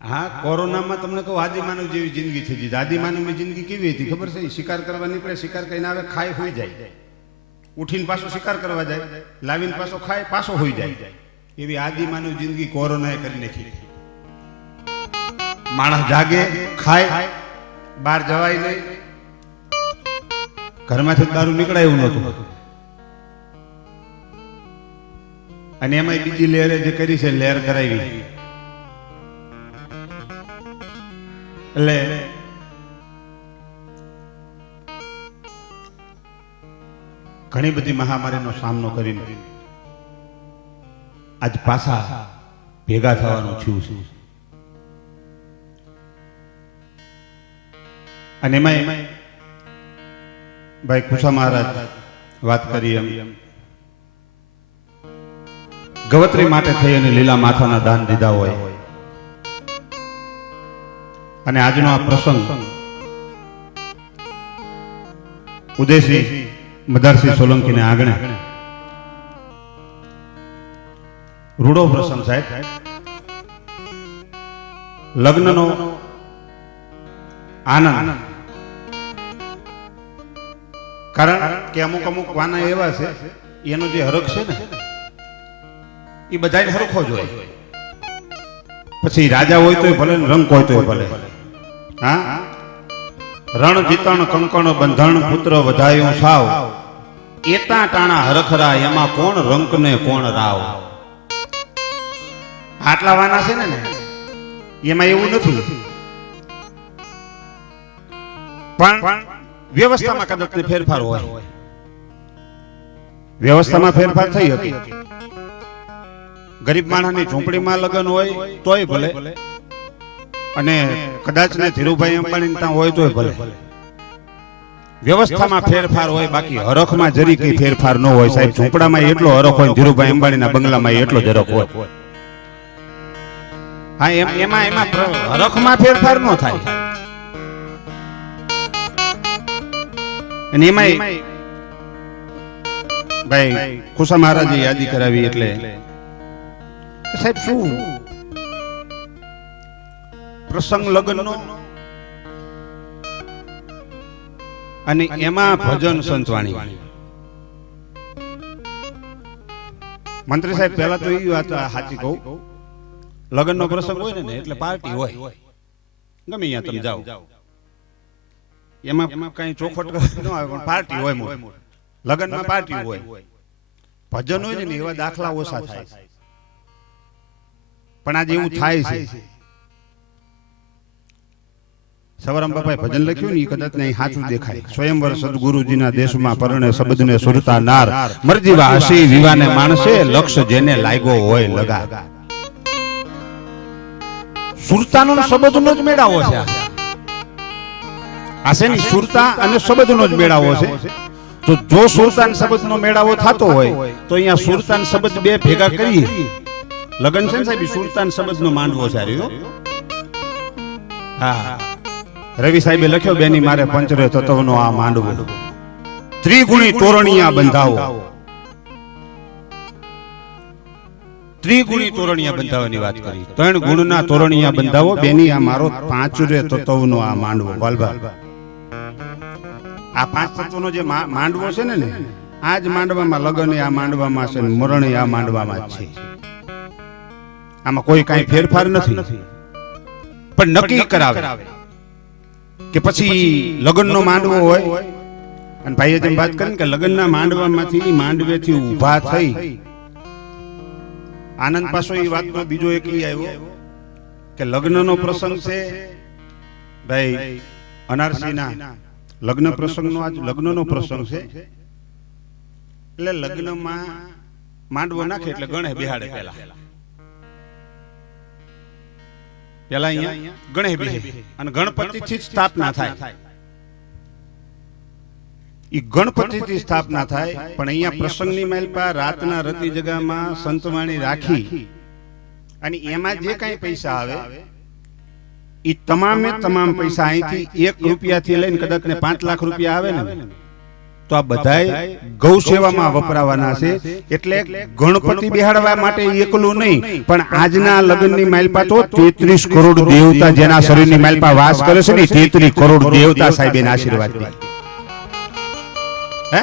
હા, કોરોનામાં તમને કહું, આદિમાનવ જેવી જિંદગી થઈ ગઈ. આદિમાનવની જિંદગી કેવી હતી ખબર છે? શિકાર કરવા નીકળે, શિકાર કરીને આવે, ખાય, હોઈ જાય. ઉઠીને પાછો શિકાર કરવા જાય, લાવીને પાછો ખાય, પાછો હોઈ જાય. એવી આદિમાનવ જિંદગી કોરોનાએ કરી નાખી. માણસ જાગે, ખાય, બહાર જવાય નહીં. ઘરમાંથી દારૂ નીકળાય એવું નહોતું. અને એમાં બીજી લહેરે જે કરી છે લહેર કરાવી. એટલે ઘણી બધી મહામારીનો સામનો કરીને આજ પાછા ભેગા થવાનું થયું છે. અને એમાં ભાઈ કુસા મહારાજ વાત કરી એમ. ગવત્રી માટે થઈ અને લીલા માથાના દાન દીધા હોય. અને આજનો આ પ્રસંગ ઉદયસિંહ મદારસિંહ સોલંકીને આગળ રૂડો પ્રસંગ સાહેબ. લગ્નનો આનંદ. કારણ કે અમુક અમુક વાના એવા છે, એનો જે હરખ છે ને, એ બધાને હરખો જ હોય. પછી રાજા હોય તો ભલે રંગ હોય તોય ભલે. રણ જીતણ કંકણ બંધણ પુત્ર વધાયું સાવ. એતા ટાણા હરખરા એમાં કોણ રંક ને કોણ રાવ? આટલા વાના છે ને એમાં એવું નથી. પણ વ્યવસ્થામાં કદાચ ફેરફાર હોય. વ્યવસ્થામાં ફેરફાર થઈ હતી. ગરીબ માણસની ઝૂંપડીમાં લગ્ન હોય, તોય ભલે. અને કદાચ ને ધીરુભાઈ અંબાણી ત્યાં હોય તો ભલે. વ્યવસ્થામાં ફેરફાર હોય, બાકી હરખમાં જરી કઈ ફેરફાર ન હોય સાહેબ. ઝૂંપડામાં એટલો હરખ હોય ધીરુભાઈ અંબાણીના બંગલામાં એટલો જ હોય. હા, એમ, એમાં એમાં હરખમાં ફેરફાર ન થાય. અને એમાંય ભાઈ ખુશા મહારાજે યાદી કરાવી એટલે. સાહેબ, શું પ્રસંગ લગ્નનો અને એમાં ભજન સંતવાણી. મંત્રી સાહેબ પહેલા તો એ વાત સાચી કહું. લગ્નનો પ્રસંગ હોય ને એટલે પાર્ટી હોય. ગમે અહીંયા તમે જાઓ. એમાં કઈ ચોખવટ ન આવે પણ પાર્ટી હોય લગ્નમાં પાર્ટી હોય. ભજન હોય ને એવા દાખલા ઓછા થાય. પણ આજે એવું થાય છે. સવારામ બાપાએ ભજન લખ્યું ને એ કદાચ નહીં સાચું દેખાય. સ્વયંવર સદગુરુજીના દેશમાં પરણે શબ્દને સુરતા નાર. મરજીવા હસી વિવાને માણસે લક્ષ જેને લાગ્યો હોય લગા. સુરતાનો શબ્દનો જ મેળાવો છે આ. છે ને સુરતા અને શબ્દનો જ મેળાવો છે. તો જો સુરતાન શબ્દનો મેળાવો થતો હોય તો અહીંયા સુરતાન શબ્દ બે ભેગા કરી લગન છે ને સાહેબ? સુરતાન શબ્દનો માંડવો છે. હા. રવિ સાહેબે લખ્યો, બેની મારે પંચરે તત્વનો આ માંડવો. ત્રિગુણી તોરણિયા બંધાવો. ત્રિગુણી તોરણિયા બંધાવવાની વાત કરી. ત્રણ ગુણના તોરણિયા બંધાવો, બેની આ મારો પાંચરે તત્વનો આ માંડવો. વાલભા આ પાંચ તત્વનો જે માંડવો છે ને આ જ માંડવામાં લગ્ન, આ માંડવામાં છે મરણ આ માંડવામાં છે. આમાં કોઈ કાંઈ ફેરફાર નથી. પણ નક્કી કરાવે. કે પછી લગ્નનો માંડવો હોય. અને ભાઈએ જેમ વાત કરી કે લગ્નના માંડવામાંથી માંડવેથી ઊભા થઈ. આનંદ પાછો એ વાતનો બીજો એક આવ્યો કે લગ્નનો પ્રસંગ છે. ભાઈ અનારસીના લગ્ન પ્રસંગનો આજ લગ્નનો પ્રસંગ છે. એટલે લગ્નમાં માંડવો નાખે એટલે ગણે બિહાડે પેલા પેલા અહીંયા ગણેશ બેહે અને ગણપતિ થી સ્થાપના થાય. ઈ ગણપતિ થી સ્થાપના થાય પણ અહીંયા પ્રસંગની માલપા રાતના રતી જગામાં સંતવાણી રાખી. અને એમાં જે કાંઈ પૈસા આવે ઈ તમામે તમામ પૈસા અહીંથી એક રૂપિયાથી લઈને કદાચ ને પાંચ લાખ રૂપિયા આવે ને. તો આ બધાય ગૌ સેવામાં વપરાવાના છે. એટલે ગણપતિ બેહાડવા માટે એકલું નહીં પણ આજના લગ્નની માલપા તો તેત્રીસ કરોડ દેવતા જેના શરીરની માલપા વાસ કરે છે ને તેત્રીસ કરોડ દેવતા સાહેબ એના આશીર્વાદ હે?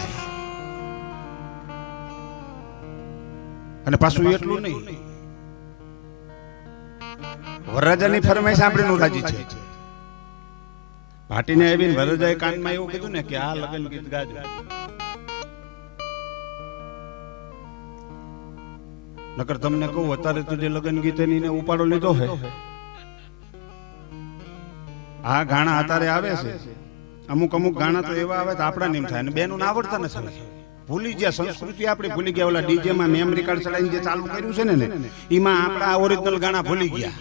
અને પાછું એટલું નહીં. વરરાજાની ફરમાઈશ આપણે નું રાજી છે. ભાટીને આવીને વરરાજાએ કાનમાં એવું કીધું ને કે આ લગન ગીત ગાજો. નકર તમને કહું, અત્યારે તો જે લગ્ન ગીત એની ઉપાડો લીધો હે. આ ગાણા અત્યારે આવે છે. અમુક અમુક ગાણા તો એવા આવે તો આપણા નિમ થાય અને બેનું આવડતા નથી. ભૂલી ગયા સંસ્કૃતિ આપણે ભૂલી ગયા ઓલા ડીજે માં મેમરી કાર્ડ ચડાવીને જે ચાલુ કર્યું છે ને એમાં આપણા ઓરિજિનલ ગાણા ભૂલી ગયા.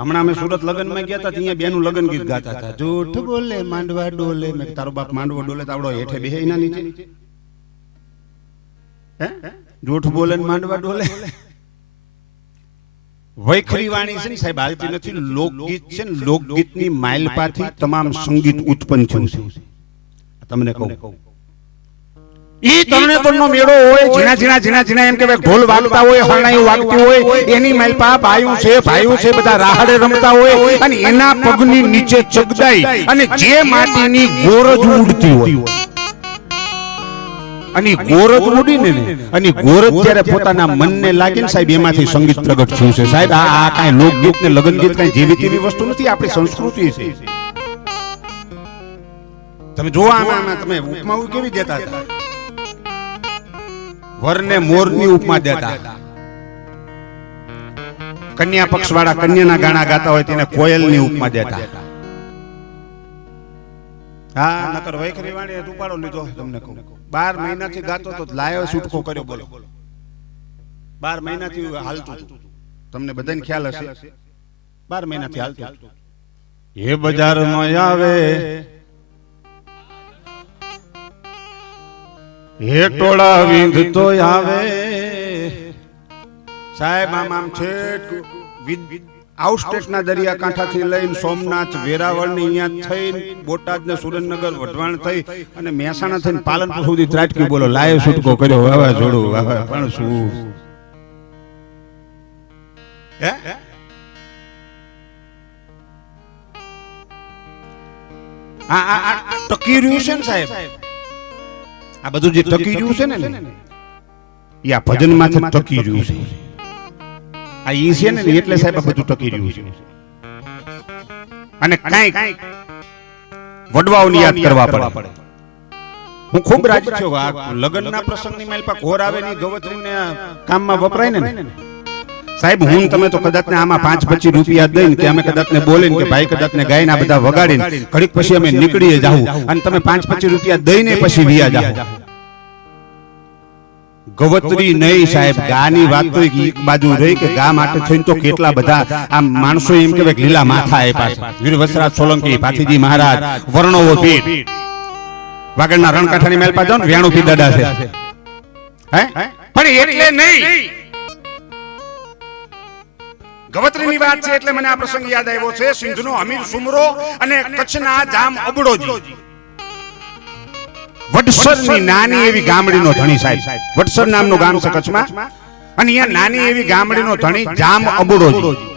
હમણાં અમે સુરત લગ્નમાં ગયા હતા ત્યાં બેનું લગ્ન ગીત ગાતા હતા. જૂઠ બોલે માંડવા ડોલે મેં તારો બાપ માંડવો ડોલે તાવડો હેઠે બેહે એના નીચે. હે? જૂઠ બોલે માંડવા ડોલે. વૈખરી વાણી છે ને સાહેબ હાલતી નથી. લોકગીત છે ને લોકગીતની માઇલપાથી તમામ સંગીત ઉત્પન્ન થયું છે. તમને કહું. ઈ તરણેતરનો મેળો હોય ઝીણા ઝીણા ઝીણા ઝીણા એમ કે ઢોલ વાગતા હોય હરણાયું વાગતી હોય એની માલપા ભાઈઓ છે ભાઈઓ છે બધા રાહડે રમતા હોય અને એના પગની નીચે ચગદાઈ અને જે માટીની ગોરજ ઉડતી હોય. અને ગોરજ ઉડીને ને અને ગોરજ જ્યારે પોતાના મનને લાગે ને સાહેબ એમાંથી સંગીત પ્રગટ થયું છે. સાહેબ આ આ કાંઈ લોકગીત ને લગ્ન ગીત કાંઈ જેવી તેવી વસ્તુ નથી આપણી સંસ્કૃતિ છે. તમે જોવા આમાં તમે ઉપમા કેવી દેતા હતા વરને મોરની ઉપમા દેતા. કન્યા પક્ષ વાળા કન્યાના ગાણા ગાતા હોય તેને કોયલની ઉપમા દેતા. હા, નકર વૈખરી વાણીએ ઉપાડો લીધો તમને કહું. બાર મહિનાથી ગાતો તો લાયો છૂટકો કર્યો બોલો. બાર મહિનાથી હાલતું. તમને બધાને ખ્યાલ હશે? બાર મહિનાથી હાલતું હે બજારમાં આવે હે ટોળા વિંધ તો આવે. સાહેબ આમ આમ છે આઉટસ્ટેટના દરિયાકાંઠાથી લઈને સોમનાથ વેરાવળની અહીંયા થઈ બોટાદ ને સુરેન્દ્રનગર વઢવાણ થઈ અને મહેસાણા થઈને પાલનપુર સુધી ત્રાટકી બોલો લાયો છૂટકો કર્યો વાવા જોડું વાવા પણ શું? હે? આ આ ટકી રહ્યું છે ને સાહેબ? આ બધું જે ટકી રહ્યું છે ને એ આ ભજનમાંથી ટકી રહ્યું છે. આ ઈ છે ને એટલે સાહેબ આ બધું ટકી રહ્યું છે. અને કાંઈ વડવાઓની યાદ કરવા પડે. હું ખૂબ રાજી છું આ લગ્નના પ્રસંગની માલ પર ઘોર આવે ની ગવત્રીને કામમાં વપરાય ને? સાહેબ, હું તમે તો કદાચ ને આમાં પાંચ પચીસ રૂપિયા દઈને કે અમે કદાચ ને બોલીને કે ભાઈ કદાચ ને ગાયને આ બધા વગાડીને, ઘડીક પછી અમે નીકળીએ જાવું અને તમે પાંચ પચીસ રૂપિયા દઈને પછી વિયા જાઓ ગવતરી નહીં સાહેબ, ગાની વાત તો એક બાજુ રહી કે ગા માટે થઈને તો કેટલા બધા આ માણસો એમ કે લીલા માથા એ પાસે વીર વસરાજ સોલંકી પાથીજી મહારાજ, વર્ણવો પીર. વાગડના રણકાંઠાની મેલ પાસે જાઓ પી દાદા છે. હે? પણ એટલે નહીં. ગવત્રીની વાત છે એટલે મને આ પ્રસંગ યાદ આવ્યો છે. સિંધનો અમીર સુમરો અને કચ્છના જામ અબડોજી. વડસરની નાની એવી ગામડીનો ધણી સાહેબ. વડસર નામનું ગામ છે કચ્છમાં. અને અહીંયા નાની એવી ગામડીનો ધણી જામ અબડોજી.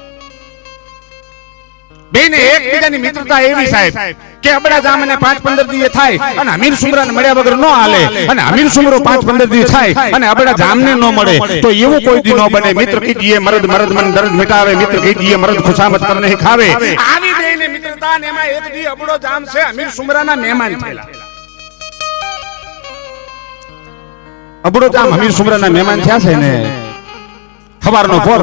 બેને એકબીજાની મિત્રતા એવી સાહેબ કે અબડા જામ અને પાંચ પંદર દિવસે થાય અને અમીર સુમરાને મળ્યા વગર ન હાલે અને અમીર સુમરો પાંચ પંદર દિવસ થાય અને અબડા જામને ન મળે. તો એવું કોઈ દી ન બને મિત્ર કીજીએ મરદ મરદ મન દર્દ મિટાવે મિત્ર કીજીએ મરદ ખુશામત કરને ખાવે. આવી બેને મિત્રતા ને એમાં એક દી અબડો જામ છે અમીર સુમરાના મહેમાન થયેલા. અબડો જામ અમીર સુમરાના મહેમાન થયા છે ને. સવારનો પોર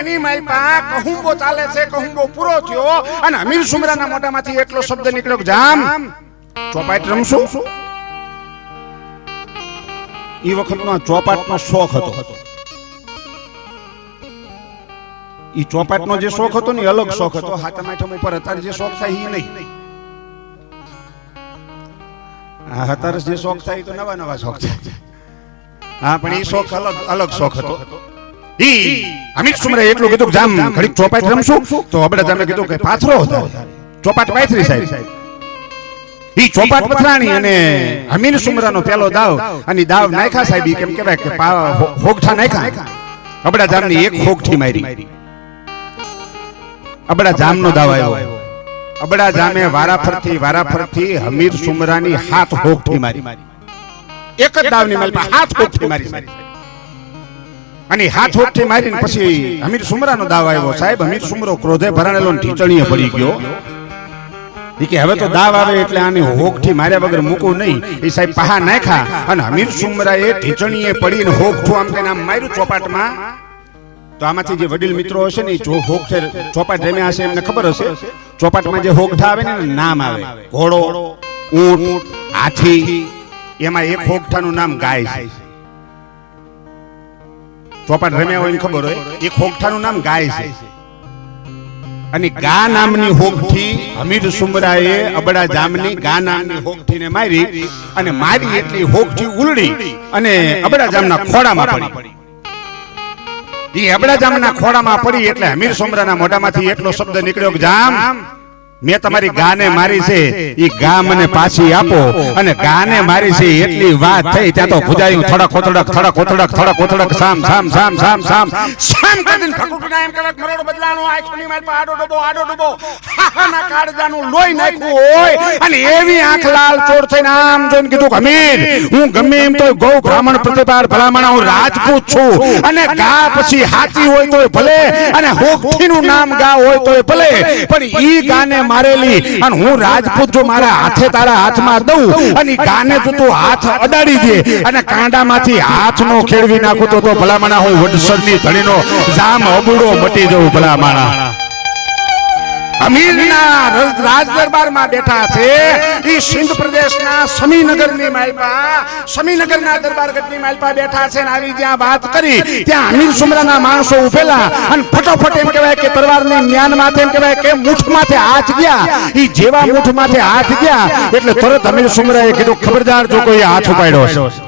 એની માલપા કહુંબો ચાલે છે, કહુંબો પૂરો થયો. અને અમીર સુમરાના મોઢામાંથી એટલો શબ્દ નીકળ્યો જામ. ચોપાટ રમશું? એ વખતનો ચોપાટનો શોખ હતો. ઈ ચોપાટનો જે શોખ હતો ને અલગ શોખ હતો. હાથમ આઠમ ઉપર અત્યારે જે શોખ થાય એ નહીં. આ અત્યારે જે શોખ થાય તો નવા નવા શોખ થાય હા પણ એ શોખ અલગ અલગ શોખ હતો. ઈ અમિત સુમરે એટલું કીધું કે જામ ઘડીક ચોપાટ રમશું તો અબડા જામે કીધું કે પાથરો હતો. ચોપાટ પાથરી સાહેબ. ઈ ચોપાટ પથરાણી અને અમીર સુમરાનો પેલો દાવ અને દાવ નાખ્યા સાહેબ કેમ કહેવાય કે હોગઠા નાખ્યા. અબડા જામની એક હોગઠી મારી. અબડા જામનો દાવ આવ્યો અબડા જામે વારાફરતી વારાફરતી હમીર સુમરાની હાથ હોકથી મારી. એક જ દાવની મારી હાથ હોકથી મારી અને હાથ હોકથી મારીને પછી હમીર સુમરાનો દાવ આવ્યો સાહેબ હમીર સુમરો ક્રોધે ભરાણેલો ઢીચણીએ પડી ગયો. એ કે હવે તો દાવ આવે એટલે આને હોકથી માર્યા વગર મૂકવું નહીં. એ સાહેબ પહા નાખ્યા અને હમીર સુમરાએ ઢીચણીએ પડીને હોગઠું આમ કહીને આમ માર્યું ચોપાટમાં. તો આમાંથી જે વડીલ મિત્રો હશે ને એ જો હોખેર ચોપાટ રમ્યા હશે એમને ખબર હશે? ચોપાટમાં જે હોગઠા આવે ને નામ આવે. ઘોડો ઊંટ હાથી એમાં એક હોગઠાનું નામ ગાય છે. ચોપાટ રમ્યા હોય ખબર હોય એક હોગઠાનું નામ ગાય છે. અને ગા નામની હોગઠી હમીર સુમરાએ અબડા જામની ગા નામની હોગઠીને મારી અને મારી એટલી હોગઠી ઉલડી અને અબડા જામના ખોડામાં પડી. ઈ અબડા જામના ખોડામાં પડી એટલે હમીર સોમરાના મોઢામાંથી એટલો શબ્દ નીકળ્યો જામ. મેં તમારી ગાને મારી છે એ ગા મને પાછી આપો અને ગાને મારી છે એટલી વાત થઈ ત્યાં તો ભુજાયું થોડા કોતડક થોડા કોતડક થોડા કોતડક સામ સામ સામ સામ સામ. સામ. કરીને ફકુટના એમ કહેવાય કે મરોડો બદલાનો છોની માર પર આડો ડબો આડો ડબો હાહાના કાળજાનું લોહી નાખ્યું હોય અને એવી આંખ લાલ ચોર થઈને આમ જોઈને કીધું કે અમીર હું ગમે એમ તો ગૌ બ્રાહ્મણ પ્રતિપાર ભલામણ હું રાજપૂત છું. અને ગા પછી હાથી હોય તોય ભલે અને હોગઠીનું નામ ગા હોય તોય ભલે પણ ઈ ગાને મારેલી. અને હું રાજપૂત જો મારા હાથે તારા હાથમાં દઉં અને કાને ગાને જો તું હાથ અડાડી દે અને કાંડામાંથી હાથ નો ખેડવી નાખું તો તો ભલામણા હું વડસરની ધણીનો જામ અબુડો મટી જવું ભલામણા. આવી જ્યાં વાત કરી, ત્યાં અમીર સુમરાના માણસો ઉભેલા અને ફટોફટ એમ કહેવાય કે તલવારની જ્ઞાન માથે એમ કહેવાય કે મુઠ માથે હાથ ગયા. એ જેવા મુઠ માથે હાથ ગયા, એટલે તરત અમીર સુમરાએ કીધું, ખબરદાર જો કોઈ હાથ ઉપાડ્યો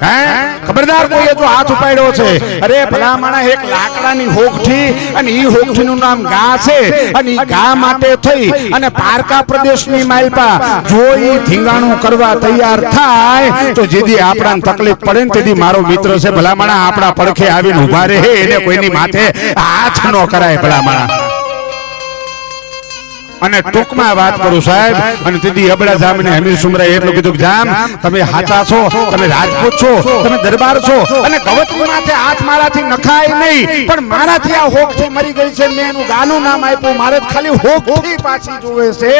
ખબરદાર કોઈએ જો હાથ ઉપાડ્યો છે? અરે, ભલામણા એક લાકડાની હોકઠી અને ઈ હોગઠીનું નામ ગા છે. અને ઈ ગા માટે થઈ અને પારકા પ્રદેશની માલપા જો ઈ ધીંગાણું કરવા તૈયાર થાય. તો જેદી આપણાને તકલીફ પડે ને તેદી મારો મિત્ર છે, ભલામણા આપણા પડખે આવીને ઊભા રહે. એને કોઈની માથે હાથ ન કરાય, ભલામણા. અને ટૂંકમાં વાત કરું સાહેબ અને તેથી અબડા જામને હમીર સુમરાએ એટલું કીધું જામ તમે હાચા છો તમે રાજપૂત છો તમે દરબાર છો. અને કવચની માથે હાથ મારાથી નખાય નહીં પણ મારાથી આ હોકથી મરી ગઈ છે મેં એનું ગાનું નામ આપ્યું મારે ખાલી હોક હોકથી પાછી જોવે છે.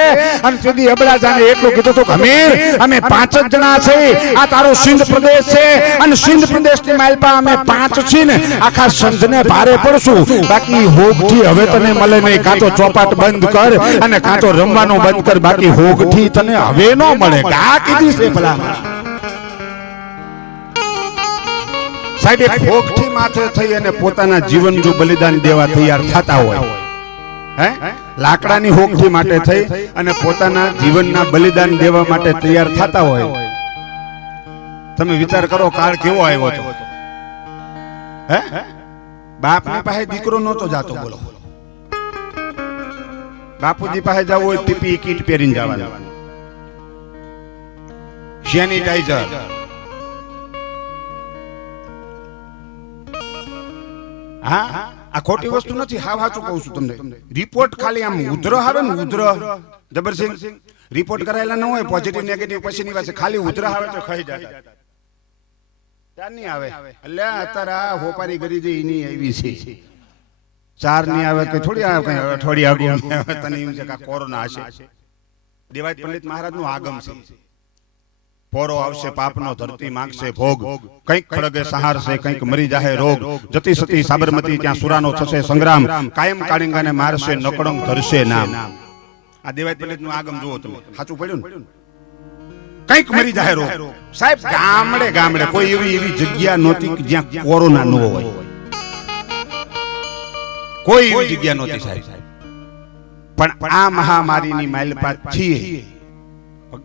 અને તેથી અબડા જાને એટલું કીધું હતું હમીર અમે પાંચ જ જણા છે આ તારો સિંધ પ્રદેશ છે. અને સિંધ પ્રદેશની માલપા અમે પાંચ છીએ ને આખા સંઘને ભારે પડશું. બાકી હોગથી હવે તને મળે નહીં. કાં તો ચોપાટ બંધ કર. અને કાં તો રમવાનું બંધ કર બાકી હોગથી તને હવે ન મળે. કા કીધી છે ભલા સાહેબ એક હોગથી માથે થઈ અને પોતાના જીવન જો બલિદાન દેવા તૈયાર થતા હોય. હે? લાકડાની હોગથી માટે થઈ અને પોતાના જીવનના બલિદાન દેવા માટે તૈયાર થતા હોય. તમે વિચાર કરો કાળ કેવો આવ્યો હતો? હે? બાપની પાસે દીકરો નહોતો જાતો બોલો. બાપુજી પાસે જવું હોય ટીપી કીટ પહેરીને જવાનું. સેનિટાઈઝર હા? આ ખોટી વસ્તુ નથી હા વાચું કહું છું તમને. રિપોર્ટ ખાલી આમ ઉધરો આવે ને ઉધરો. જબરસિંહ રિપોર્ટ કરાયેલા ન હોય પોઝિટિવ નેગેટિવ પછીની પાસે ખાલી ઉધરા આવે તો ખાઈ જાય ત્યાં નહીં આવે. એટલે અત્યારે આ હોપારી દે એની આવી છે. ચારની આવે કે થોડી આવે કઈ અઠવાડિયે આગળ આવે. તને એમ છે કે કોરોના હશે? દેવાય પંડિત મહારાજનું આગમ છે. પોરો આવશે પાપનો ધરતી માંગશે ભોગ. કંઈક ખડગે સહારશે કંઈક મરી જાહે રોગ. જતી સતી સાબરમતી ત્યાં સુરાનો થશે સંગ્રામ. કાયમ કાળિંગાને મારશે નકડંગ ધરશે નામ. આ દેવાય પંડિતનું આગમ જુઓ તમે. સાચું પડ્યું ને? કંઈક મરી જાહે રોગ. સાહેબ ગામડે ગામડે કોઈ એવી એવી જગ્યા નહોતી કે જ્યાં કોરોના ન હોય. કોઈ એવી જગ્યા નહોતી સાહેબ. પણ આ મહામારીની માઇલપાત છીએ.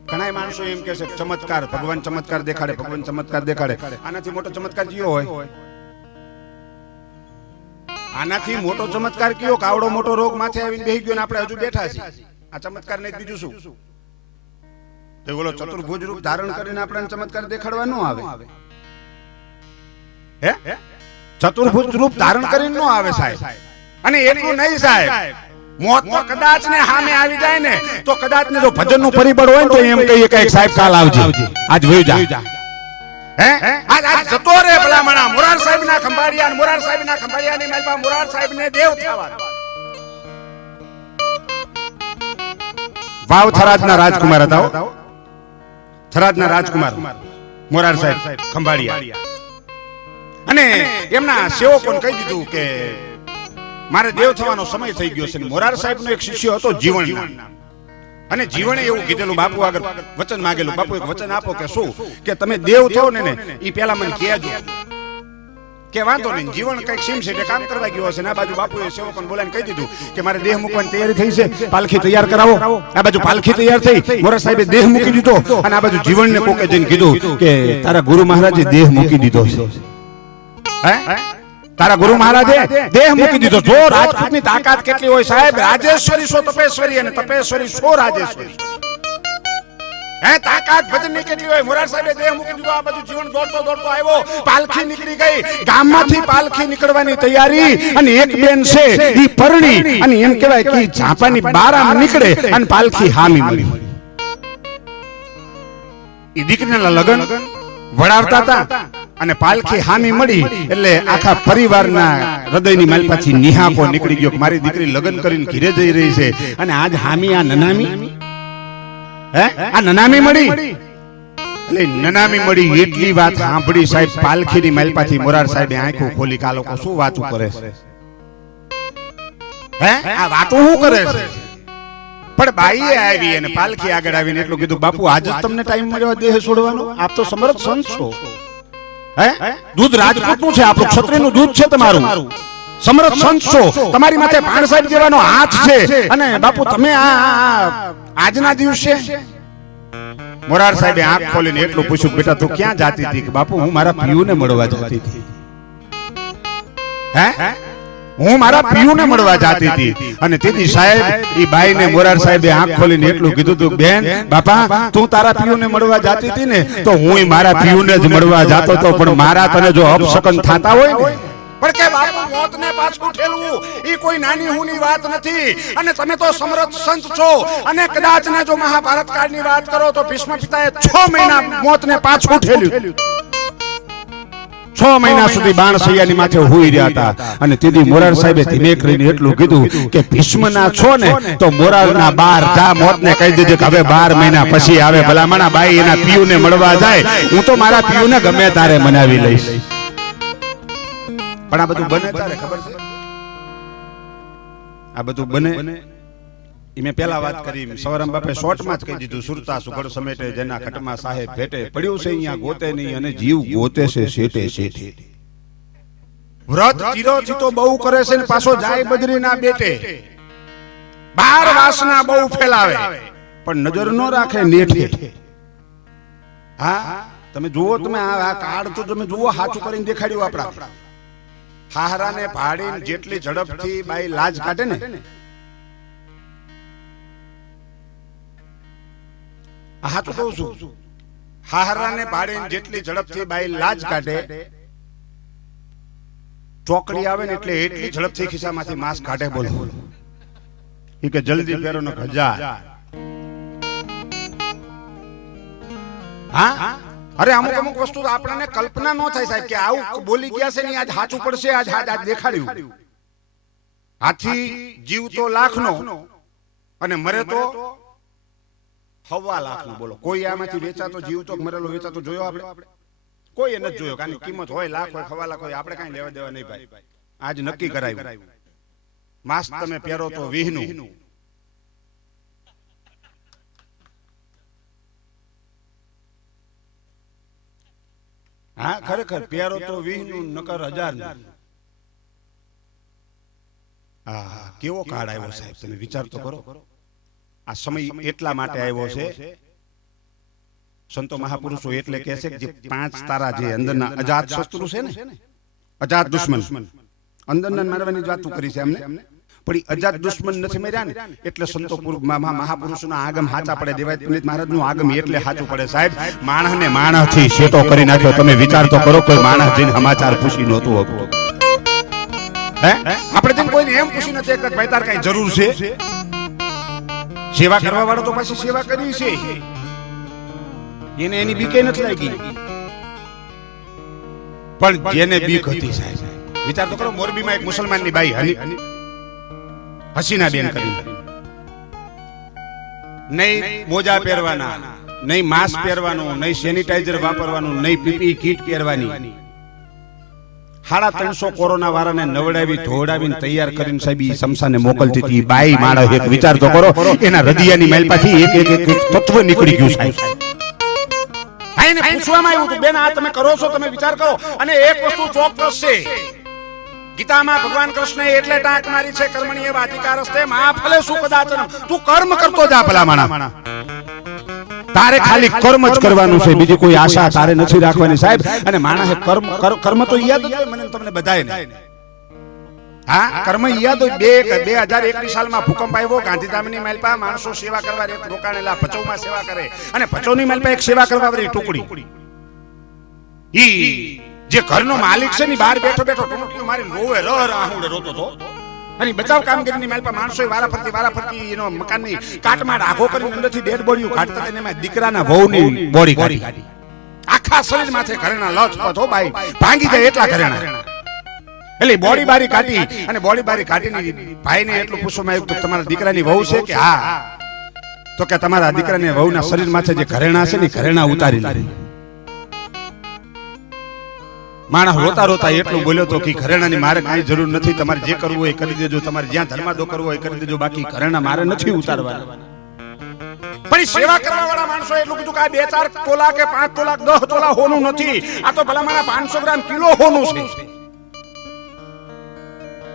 ઘણા માણસો એમ કે છે ચમત્કાર ભગવાન ચમત્કાર દેખાડે ભગવાન ચમત્કાર દેખાડે. આનાથી મોટો ચમત્કાર કયો હોય? આનાથી મોટો ચમત્કાર કયો? કાવડો મોટો રોગ માથે આવીને બેહી ગયો ને આપણે હજુ બેઠા છીએ. આ ચમત્કાર નહીં બીજું શું? તો બોલો ચતુર્ભુજ રૂપ ધારણ કરીને આપણને ચમત્કાર દેખાડવા ન આવે. હે? ચતુર્ભુજ રૂપ ધારણ કરીને ન આવે સાહેબ. અને એટલું નહીં સાહેબ. મોત તો કદાચ ને સામે આવી જાય ને તો કદાચ ને જો ભજનનું પરિબળ હોય ને તો એમ કહીએ કે સાહેબ કાલ આવજે. આજ વહી જા. હે? આજ આજ જતો રે ભલામણા. મોરાર સાહેબ ના ખંભાળિયા મોરાર સાહેબ ના ખંભાળિયા ની માલપા મોરાર સાહેબ ને દેવ થવા વાવ થરાદ ના રાજકુમાર હતા. થરાદ ના રાજકુમાર મોરાર સાહેબ ખંભાળિયા. અને એમના સેવકોને કહી દીધું કે મારે દેવ થવાનો સમય થઈ ગયો છે મોરાર સાહેબ નો એક શિષ્ય હતો જીવણ અને જીવણે એવું કીધેલું, બાપુ, આગળ વચન માંગેલું. બાપુ એક વચન આપો કે શું? કે તમે દેવ થો ને ઈ પેલા મને કહેજો. કે વાંધો નહીં જીવન કંઈક સીમ છે કામ કરવા ગયો હશે ને, આ બાજુ બાપુએ સેવકોને બોલાવીને કહી દીધું કે મારે દેહ મૂકવાની તૈયારી થઈ છે. પાલખી તૈયાર કરાવો. આ બાજુ પાલખી તૈયાર થઈ. મોરા સાહેબે દેહ મૂકી દીધો અને આ બાજુ જીવનને કોકે જઈને કીધું કે તારા ગુરુ મહારાજે દેહ મૂકી દીધો છે. હે? તારા ગુરુ મહારાજે દેહ મૂકી દીધો. જો રાજપૂતની તાકાત કેટલી હોય સાહેબ રાજેશ્વરી સો તપેશ્વરી અને તપેશ્વરી સો રાજેશ્વરી. હે તાકાત ભજનની કેટલી હોય? મોરાર સાહેબે દેહ મૂકી દીધો. આ બધું જીવન દોડતો દોડતો આવ્યો. પાલખી નીકળી ગઈ. ગામમાંથી પાલખી નીકળવાની તૈયારી. અને એક બેન છે ઈ પરણી. અને એમ કહેવાય કે ઝાંપાની બારામાં નીકળે અને પાલખી હામી મળી. ઈ દીકરીના લગન? વડાવતા હતા. અને પાલખી હામી મળી એટલે આખા પરિવારના હૃદયની માલપાથી નિહાકો નીકળી ગયો. મારી દીકરી લગ્ન કરીને ઘીરે જઈ રહી છે. અને આજ હામી આ નનામી? હે? આ નનામી મળી? એટલે નનામી મળી એટલી વાત સાંભળી સાહેબ પાલખીની માલપાથી મોરાર સાહેબે આંખો ખોલી કે લોકો શું વાતું કરે છે? હે? આ વાતો શું કરે છે? પણ બાઈએ આવી અને પાલખી આગળ આવીને એટલું કીધું બાપુ આજ તમને ટાઈમ મળ્યો દેહ છોડવાનો? આપ તો સમર્થ સંત છો. હે? દૂધ રાજપૂતનું છે આપણું ક્ષત્રિયનું દૂધ છે તમારું? સમર્થ સંત છો? તમારી માથે ભાણ સાહેબ જેવાનો હાથ છે. અને બાપુ તમે આ આજના દિવસે? મોરાર સાહેબે આંખ ખોલીને એટલું પૂછ્યું બેટા તું ક્યાં જાતી હતી? કે બાપુ હું મારા પિયુને મળવા જતી હતી. હે? હું મારા પિયુને મળવા જાતી હતી. અને તેથી સાહેબ એ બાઈને મોરાર સાહેબે આંખ ખોલીને એટલું કીધું તું બેન, બાપા, તું તારા પિયુને મળવા જાતી હતી ને, તો હું મારા પિયુને જ મળવા જાતો હતો, પણ મારા તને જો અપશકન થતા હોય ને. પણ કે બાપુ, મોતને પાછું ઠેલવું એ કોઈ નાની હુની વાત નથી. અને તમે તો સમરથ સંત છો. અને કદાચ ને જો મહાભારત કાળની વાત કરો તો ભીષ્મ પિતાએ છ મહિના મોતને પાછું ઠેલ્યું. છ મહિના સુધી બાણ સૈયાની માથે હોઈ રહ્યા હતા. અને તેથી મોરાર સાહેબે ધીમે કરીને એટલું કીધું કે ભીષ્મના છો ને, તો મોરારના બાર જા મોતને કહી દીધું કે હવે બાર મહિના પછી આવે. ભલામણા બાઈ એના પિયુને મળવા જાય. હું તો મારા પિયુને ગમે તારે મનાવી લઈશ. પણ આ બધું બને ખબર છે? આ બધું બને ઈ મેં પહેલા વાત કરી સવારામ બાપે શોર્ટમાં જ કહી દીધું સુરતા સુગડ સમેટે જેના ખટમાં સાહેબ ભેટે પડ્યું છે અહીંયા ગોતે નહીં અને જીવ ગોતે છે શેઠે. શેઠે. વ્રત ચિરોથી તો બહુ કરે છે ને પાછો જાય બજરીના બેટે. બાર વાસના બહુ ફેલાવે. પણ નજર ન રાખે નેઠે. હા? તમે જુઓ તમે આ કાર્ડ તો તમે જુઓ સાચું કરીને દેખાડ્યું આપણા. હાહરાને ભાડીને જેટલી ઝડપથી બાઈ લાજ કાઢે ને આ તો કહું છું. હાહરાને ભાડીને જેટલી ઝડપથી બાઈ લાજ કાઢે ચોકડી આવે ને એટલે એટલી ઝડપથી ખિસ્સામાંથી માંસ કાઢે બોલો. એ કે જલ્દી પહેરો ને ખજા હા? અરે અમુક અમુક વસ્તુ આપણને કલ્પના ન થાય સાહેબ કે આવું બોલી ગયા છે ને આજ સાચું પડશે આજ આજ આજ દેખાડ્યું. હાથી જીવ તો લાખનો અને મરે તો હવા લાખનું બોલો. કોઈ આમાંથી વેચાતો જીવતો મરેલો, વેચાતો જોયો આપણે? કોઈ નથી જોયો કારણ કિંમત હોય, લાખ હોય, હવા લાખ હોય, આપણે કાંઈ લેવા દેવા નહીં ભાઈ. આજ નક્કી કરાયું. માસ્ક તમે પહેરો તો વિહનું. હા, ખરેખર પહેરો તો વિહનું, નકર હજારનું. હા હા, કેવો કાળ આવ્યો સાહેબ? તમે વિચાર તો કરો. આ સમય એટલા માટે આવ્યો છે. સંતો મહાપુરુષો એટલે કહે છે કે જે પાંચ તારા જે અંદરના અજાત શસ્ત્રો છે ને? અજાત દુશ્મન. અંદરના મારવાની જ વાતો કરી છે એમને. પણ એ અજાત દુશ્મન નથી મર્યા ને. એટલે સંતો પુર- મહા- મહા- મહાપુરુષોના આગમ હાચા પડે દેવાય પંડિત મહારાજનું આગમ એટલે હાચું પડે. સાહેબ માણસ ને માણસથી શેટો કરી નાખ્યો. તમે વિચાર તો કરો કોઈ માણસ જઈને સમાચાર પૂછી નહોતું હતું. હે? આપણે જેમ કોઈને એમ પૂછી નથી કે ભાઈ તાર કઈ જરૂર છે? સેવા કરવા વાળો તો પાછી સેવા કરી છે. એને એની બીકે નથી લાગી. પણ જેને બીક હતી સાહેબ વિચાર તો કરો મોરબીમાં એક મુસલમાનની બાઈ હની હસીના બેન કરી નહીં મોજા પહેરવાના નહીં માસ્ક પહેરવાનું નહીં સેનિટાઈઝર વાપરવાનું નહીં પીપી કીટ પહેરવાની. સાડા ત્રણસો કોરોના વાળાને નવડાવી ધોડાવીને તૈયાર કરીને સાહેબ ઈ શમશાને મોકલતી હતી. બાઈ માણસ એક વિચાર તો કરો એના હૃદયની મેલ પાછી એક એક એક તત્વ નીકળી ગયું સાહેબ. ભાઈને પૂછવામાં આવ્યું હતું બેન આ તમે કરો છો તમે વિચાર કરો. અને એક વસ્તુ ચોક્કસ છે. ગીતામાં ભગવાન કૃષ્ણએ એટલે ટાંક મારી છે કર્મણીય વાધિકારસ્તે મા ફલે સુખ તું કર્મ કરતો જા ભલા માણા. તારે ખાલી કર્મ જ કરવાનું છે. બીજી કોઈ આશા તારે નથી રાખવાની સાહેબ. અને માણસે કર્મ કર્મ તો યાદ જ મને ને તમને બધાયને. હા? કર્મ યાદ હોય બે બે હજાર એકવીસ સાલમાં ભૂકંપ આવ્યો ગાંધીધામની માલપા માણસો સેવા કરવા એક રોકાણેલા ભચાઉમાં સેવા કરે. અને ભચાઉની માલપા એક સેવા કરવા વાળી ટુકડી. ઈ જે ઘરનો માલિક છે ને બહાર બેઠો બેઠો ટુકડીઓ મારી રોવે રહ રહ આહુડે રોતો તો. અને બચાવ કામગીરીની માલપા માણસો વારા ફરતી વારા ફરતી એનો મકાનની કાટમાં રાઘો કરીને અંદરથી ડેડ બોડીઓ કાઢતા અને એમાં દીકરાના વહુની બોડી કાઢી. આખા શરીર માથે ઘરેણા લચપત હો ભાઈ ભાંગી જાય એટલા ઘરેણા. એટલે બોડી બારી કાઢી અને બોડી બારી કાઢીને ભાઈને એટલું પૂછવામાં આવ્યું કે તમારા દીકરાની વહુ છે કે હા? તો કે તમારા દીકરાને વહુના શરીર માથે જે ઘરેણા છે ને ઘરેણા ઉતારી લે. માણસ રોતા રોતા એટલું બોલ્યો તો કે ઘરેણાની મારે કાંઈ જરૂર નથી. તમારે જે કરવું હોય કરી દેજો. તમારે જ્યાં ધર્માદો કરવો હોય કરી દેજો. બાકી ઘરેણા મારે નથી ઉતારવાના. પણ સેવા કરવા વાળા માણસો એટલું બધું કે બે ચાર તોલા કે પાંચ તોલા દસ તોલા હોનું નથી. આ તો ભલામણા પાંચસો ગ્રામ કિલો હોનું છે.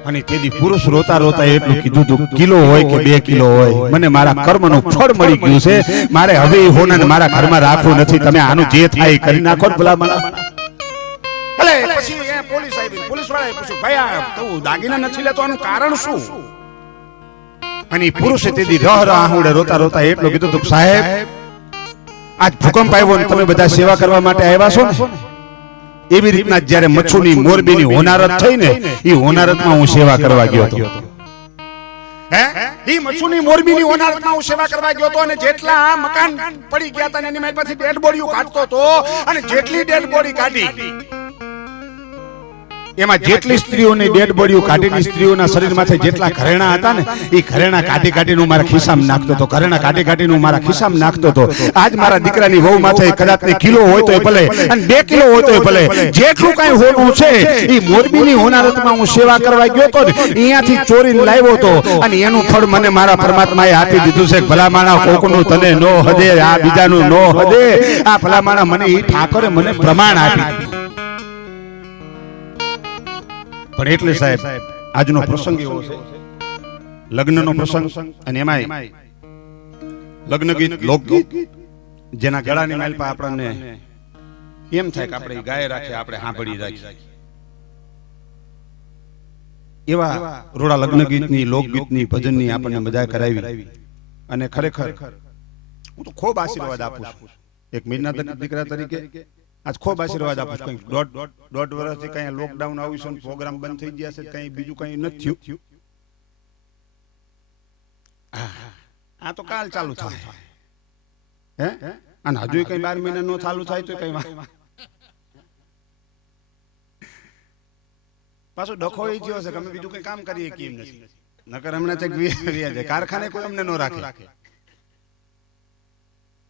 અને તેથી પુરુષ રોતા રોતા એટલું કીધું હતું કિલો હોય કે બે કિલો હોય. મને મારા કર્મનું ફળ મળી ગયું છે. મારે હવે હોના મારા ઘરમાં રાખવું નથી. તમે આનું જે થાય કરી નાખો ભલામણા. વાળાએ પૂછ્યું, ભાઈ દાગીના નથી લેતો કારણ શું? અને પુરુષે તેથી રહ રહ આહુડે રોતા રોતા એટલું કીધું તું, સાહેબ, આજ ભૂકંપ આવ્યો ને તમે બધા સેવા કરવા માટે આવ્યા છો ને? એવી રીતના જ્યારે મચ્છુની મોરબીની હોનારત થઈ ને એ હોનારતમાં હું સેવા કરવા ગયો હતો. હે? મચ્છુની મોરબીની હોનારતમાં હું સેવા કરવા ગયો હતો અને જેટલા મકાન પડી ગયા હતા એની મારી બોડીઓ કાઢતો અને જેટલી ડેડ બોડી કાઢી એમાં જેટલી સ્ત્રીઓની ડેડ બોડીઓ કાઢીની સ્ત્રીઓના શરીરમાંથી જેટલા ઘરેણા હતા ને એ ઘરેણા કાઢી કાઢીને હું મારા ખિસ્સામાં નાખતો હતો ઘરેણા કાઢી કાઢીને હું મારા ખિસ્સામાં નાખતો હતો. આજ મારા દીકરાની વહુ માથે કદાચ ને કિલો હોય તોય ભલે અને બે કિલો હોય તોય ભલે. જેટલું કઈ હોનું છે એ મોરબીની હોનારતમાં હું સેવા કરવા ગયો હતો ને અહીંયાથી ચોરીને લાવ્યો હતો અને એનું ફળ મને મારા પરમાત્માએ આપી દીધું છે ભલા માણા કોકનું તને નો હદે આ બીજાનું નો હદે આ ભલા માણા મને એ ઠાકોરે મને પ્રમાણ આપી. પણ એટલે સાહેબ આજનો પ્રસંગ એવો છે. લગ્નનો પ્રસંગ અને એમાંય લગ્ન ગીત લોકગીત જેના ગળાની માલ પર આપણને એમ થાય કે આપણે ગાય રાખીએ આપણે સાંભળી રાખીએ. એવા રોડા લગ્ન ગીતની લોકગીતની ભજનની આપણને મજા કરાવી. અને ખરેખર હું તો ખૂબ આશીર્વાદ આપું છું. એક મીરના દીકરા તરીકે આજ ખૂબ આશીર્વાદ આપું છું કંઈક. દોઢ દોઢ વર્ષથી કંઈ લોકડાઉન આવ્યું છે પ્રોગ્રામ બંધ થઈ ગયા છે કંઈ બીજું કંઈ નથી થયું. આ- તો કાલ ચાલુ થાય. હે? અને હજુ કંઈ બાર મહિના નો ચાલુ થાય તો કંઈ પાછું ડખો એ થયો છે કે અમે બીજું કઈ કામ કરીએ કેમ નથી. નકર હમણાં ચેક વ્યા છે. કારખાને કોઈ અમને નો રાખે.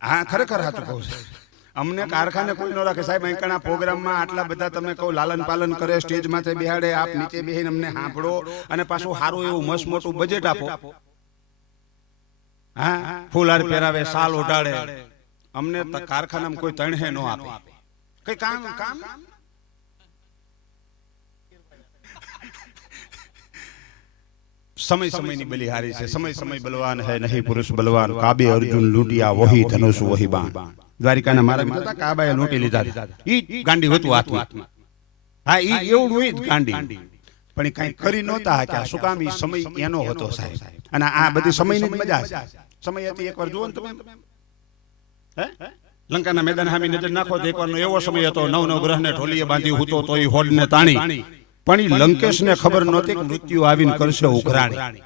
હા ખરેખર સાચું કહું છું. અમને કારખાને કોઈ ન રાખે. સાહેબ અહીંકણા પ્રોગ્રામમાં આટલા બધા તમે કહો લાલન પાલન કરે સ્ટેજ માથે બેહાડે આપ નીચે બેહીને અમને સાંભળો અને પાછું સારું એવું મસ્ત મોટું બજેટ આપો. હા? ફૂલહાર પહેરાવે સાલ ઓઢાડે અમને કારખાનામાં કોઈ તણહે ન આપે. કઈ કામ કામ? સમય સમયની બલિહારી છે. સમય સમય બલવાન હે નહીં પુરુષ બલવાન. કાબે અર્જુન લૂંટિયા વહી ધનુષ વહી બાણ. દ્વારિકાના મારા મિત્રો હતા, કાબાએ લૂંટી લીધા ઈ ગાંડી હતું હાથમાં હા ઈ એવું હોય જ ગાંડી. પણ કઈ કરી નહોતા કે શું કામ ઈ સમય એનો હતો સાહેબ. અને આ બધી સમયની જ મજા છે. સમય હતી એકવાર જુઓ ને તમે. હે? લંકાના મેદાન હામી નજર નાખો તો એકવારનો એવો સમય હતો નવ નવ ગ્રહને ઢોલીએ બાંધી હૂતો તો ઈ હોડને તાણી. પણ ઈ લંકેશને ખબર નહોતી કે મૃત્યુ આવીને કરશે ઉઘરાણી.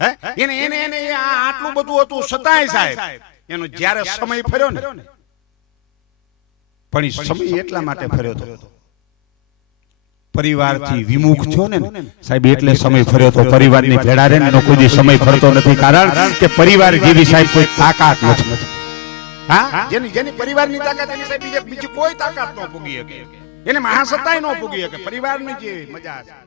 હે? એને એને એને આટલું બધું હતું સતાય સાહેબ. એનો જ્યારે સમય ફર્યો ને. પણ સમય એટલા માટે ફર્યો હતો. પરિવારથી વિમુખ થયો ને સાહેબ એટલે સમય ફર્યો તો પરિવારની ભેળા રહે એનો કોઈ સમય ફરતો નથી. કારણ કે પરિવાર જેવી સાહેબ કોઈ તાકાત નથી. હા? જેની જેની પરિવારની તાકાત એની સાહેબ બીજી કોઈ તાકાત ન પૂગી શકે. એને મહાસત્તાય ન પૂગી શકે. પરિવારની જે મજા છે.